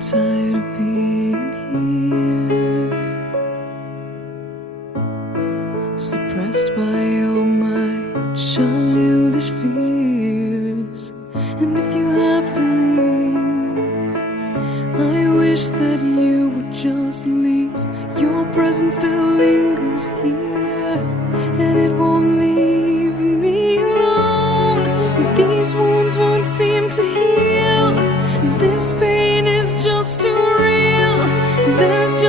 tired of being here, suppressed by all my childish fears. And if you have to leave, I wish that you would just leave. Your presence still lingers here, and it won't leave me alone. These wounds won't seem to heal. This pain is just too real. There's just